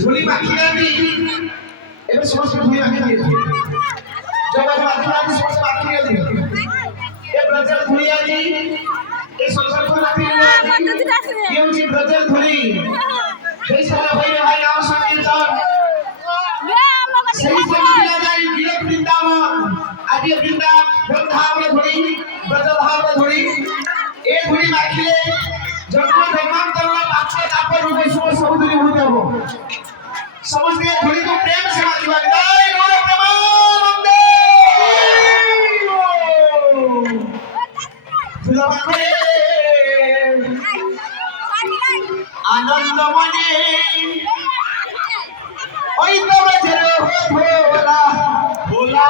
धूली बाकी रहती एवं समस्त धूली बाकी रहती जब आज बाकी रहती समस्त बाकी रहती ये ब्रजर धूली आती ये संसार को बाकी रहती ये उनकी ब्रजर धूली कई सारा भाई भाई आओ संकीर्तन सही से मिला जाए विवेक वृंदावन आदि वृंदावन धाम धूली ब्रजर धाम धूली ये धूली बाकी है जब को धर्मांतरण आपको रूपे सुबह समुद्री हो जाओ समझते धुली को प्रेम से आशीर्वाद जय गौर प्रेमानंदे धुलवा करे आनंद मने ओई तो बजरो हो भोला भोला